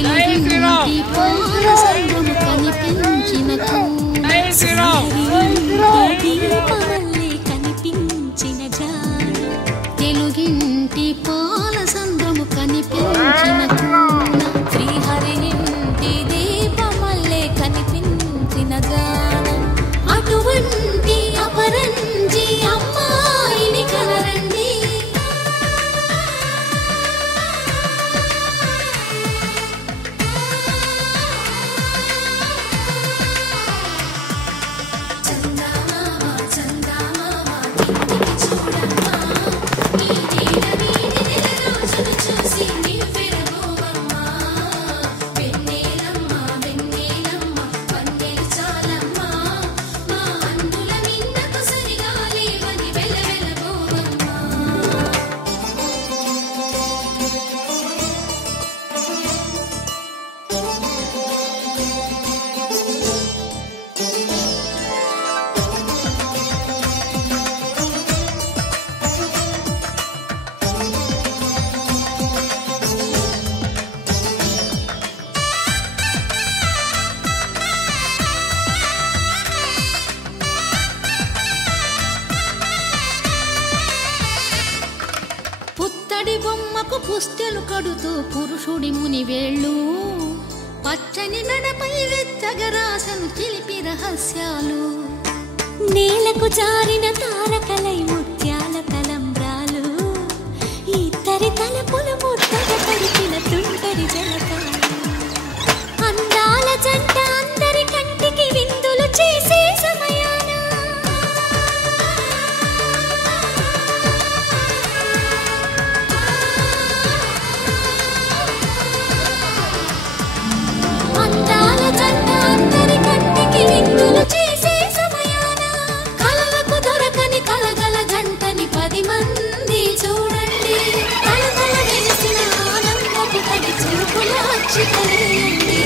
తెలుగింటి పాల సంద్రము కనిపించిన దీపమల్లే కనిపించిన జాడ తెలుగింటి పాల సంద్రము కనిపించిన శ్రీహరి నింటి దీపమల్లే కనిపించిన జాడ అటువంటి అపరంజి అమ్మాయిని కలరండి పుత్తడి బొమ్మకు పుస్తెలు కడుతూ పురుషుడి ముని వేళ్ళు పచ్చని మెడపై వెచ్చగరాసను చిలిపి రహస్యాలు నేలకు జారిన తారకలై ముత్యాల తలంబ్రాలు ఇద్దరి తలపులు ముద్దగా తడిపిన తుంటరి జలకాలు అందాల జంట అందరి కంటికి విందులు చేసే సమయాన అందాల జంట అందరి కంటికి విందులు చేసే సమయాన కలలకు దొరకని కలగల జంటని 10 మంది చూడండి కలగల వెలిసిన ఆనందపు తడి చూపుల అచ్చి కలియండి